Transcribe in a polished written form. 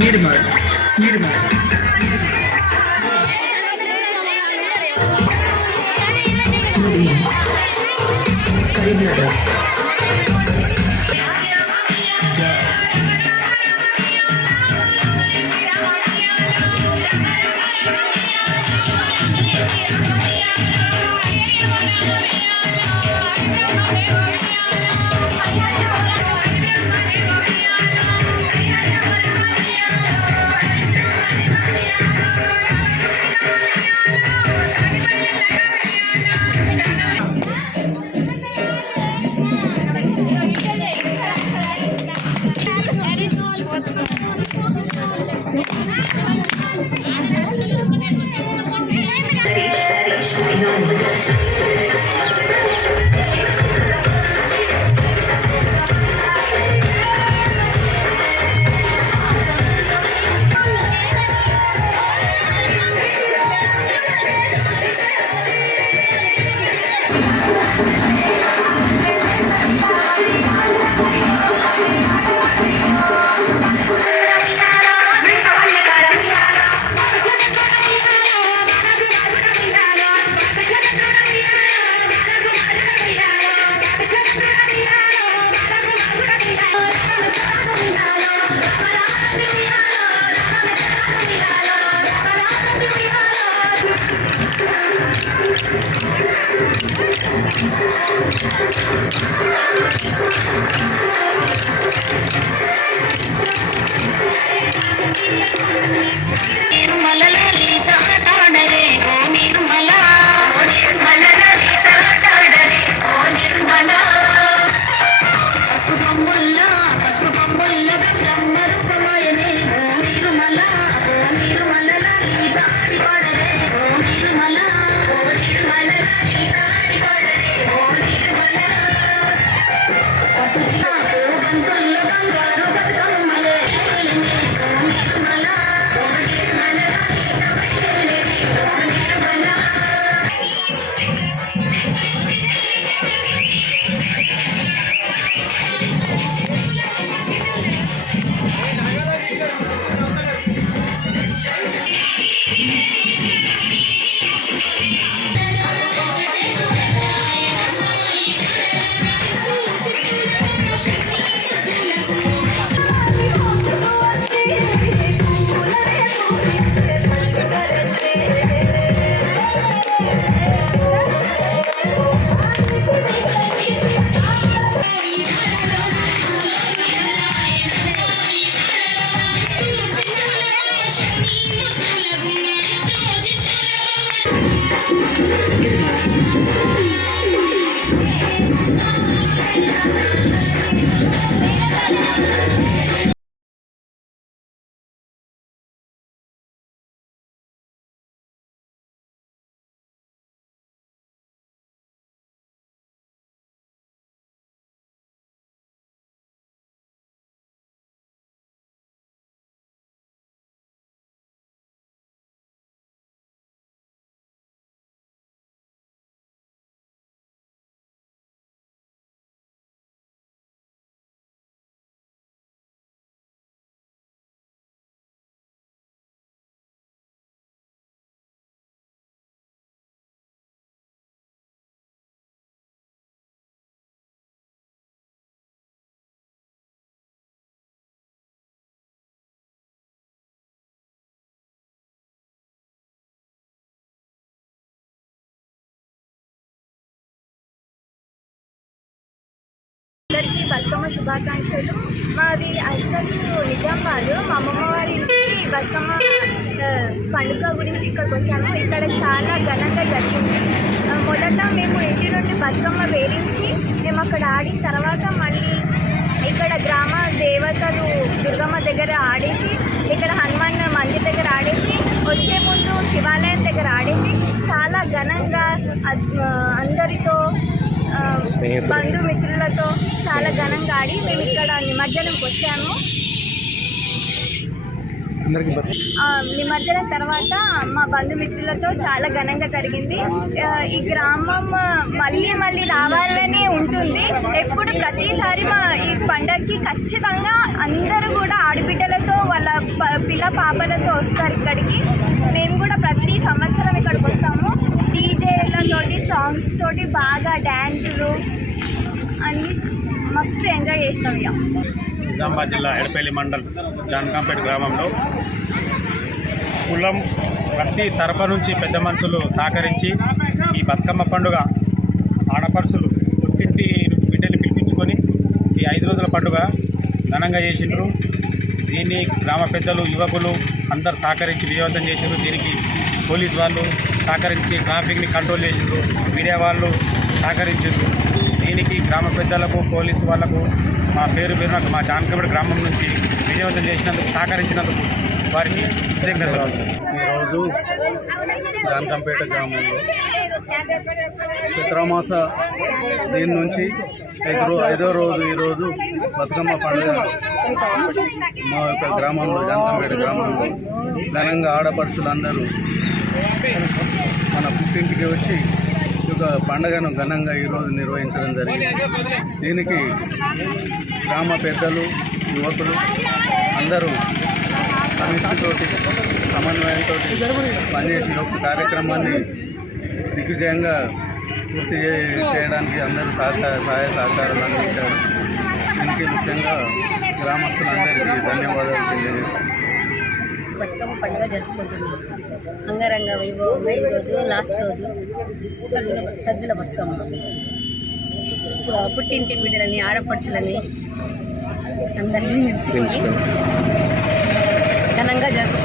నిర్మల్ నిర్మల్ కరీంనగర్ అందరికీ బతుకమ్మ శుభాకాంక్షలు. మాది అసలు నిజామాబాద్. మా అమ్మమ్మ వారి ఇంటికి బతుకమ్మ పండుగ గురించి ఇక్కడికి వచ్చాము. ఇక్కడ చాలా ఘనంగా జరిగింది. మొదట మేము ఇంటి నుండి బతుకమ్మ వేరించి మేము అక్కడ ఆడిన తర్వాత మళ్ళీ ఇక్కడ గ్రామ దేవతలు దుర్గమ్మ దగ్గర ఆడేసి, ఇక్కడ హనుమాన్ మందిర్ దగ్గర ఆడేసి, వచ్చే ముందు శివాలయం దగ్గర ఆడేసి చాలా ఘనంగా అందరితో బంధుమిత్రులతో చాలా ఘనంగా ఆడి మేము ఇక్కడ నిమజ్జనంకి వచ్చాము. నిమజ్జనం తర్వాత మా బంధుమిత్రులతో చాలా ఘనంగా జరిగింది. ఈ గ్రామం మళ్ళీ రావాలని ఉంటుంది. ఎప్పుడు ప్రతిసారి మా ఈ పండగకి ఖచ్చితంగా అందరూ కూడా ఆడబిడ్డలతో వాళ్ళ పాపలతో వస్తారు ఇక్కడికి. మేము కూడా ప్రతి సంవత్సరం ఇక్కడికి వస్తాము. డీజేలతోటి సాంగ్స్ తోటి బాగా డ్యాన్సులు అన్నీ మస్తు ఎంజాయ్ చేసినాం. ఇక నిజామాబాద్ జిల్లా ఎడపల్లి మండల్ జానకంపేట గ్రామంలో కులం ప్రతి తరఫు నుంచి పెద్ద మనుషులు సహకరించి ఈ బతుకమ్మ పండుగ ఆడపడుచులు పుట్టింటి బిడ్డలు పిలిపించుకొని ఈ 5 రోజుల పండుగ ఘనంగా చేసిండ్రు. దీన్ని గ్రామ పెద్దలు యువకులు అందరు సహకరించి విజయవంతం చేసిండ్రు. దీనికి పోలీస్ వాళ్ళు సహకరించి ట్రాఫిక్ని కంట్రోల్ చేసిండ్రు. మీడియా వాళ్ళు సహకరించిండ్రు. దీనికి గ్రామ పెద్దలకు పోలీసు వాళ్లకు మా పేరు మా జానకంపేట గ్రామం నుంచి విజయవంతం చేసినందుకు సహకరించినందుకు వారికి కృతజ్ఞతలు. ఈరోజు జానకంపేట గ్రామంలో పిత్రమాస దీని నుంచి 5వ రోజు ఈరోజు బతుకమ్మ పండుగ మా యొక్క గ్రామంలో జానకంపేట గ్రామంలో ఘనంగా ఆడపడుచులందరూ మన పుట్టింటికి వచ్చి ఈ యొక్క పండుగను ఘనంగా ఈరోజు నిర్వహించడం జరిగింది. దీనికి గ్రామ పెద్దలు యువకులు అందరూ సమిష్టితోటి సమన్వయంతో పనిచేసిన ఒక కార్యక్రమాన్ని దిగ్విజయంగా పూర్తి చేయడానికి అందరూ సహాయ సహకారాలు అందించారు. దీనికి ముఖ్యంగా గ్రామస్తులందరికీ ధన్యవాదాలు తెలియజేస్తాను. బతుకమ్మ పండుగ జరుపుకుంటున్నాం. అంగరంగ వైభవంగా ఈరోజు లాస్ట్ రోజు సద్దుల బతుకమ్మ. పుట్టింటి బిడ్డలని ఆడపడుచులని అందరినీ నిలుచుకొని ఘనంగా జరుపుకున్నాం.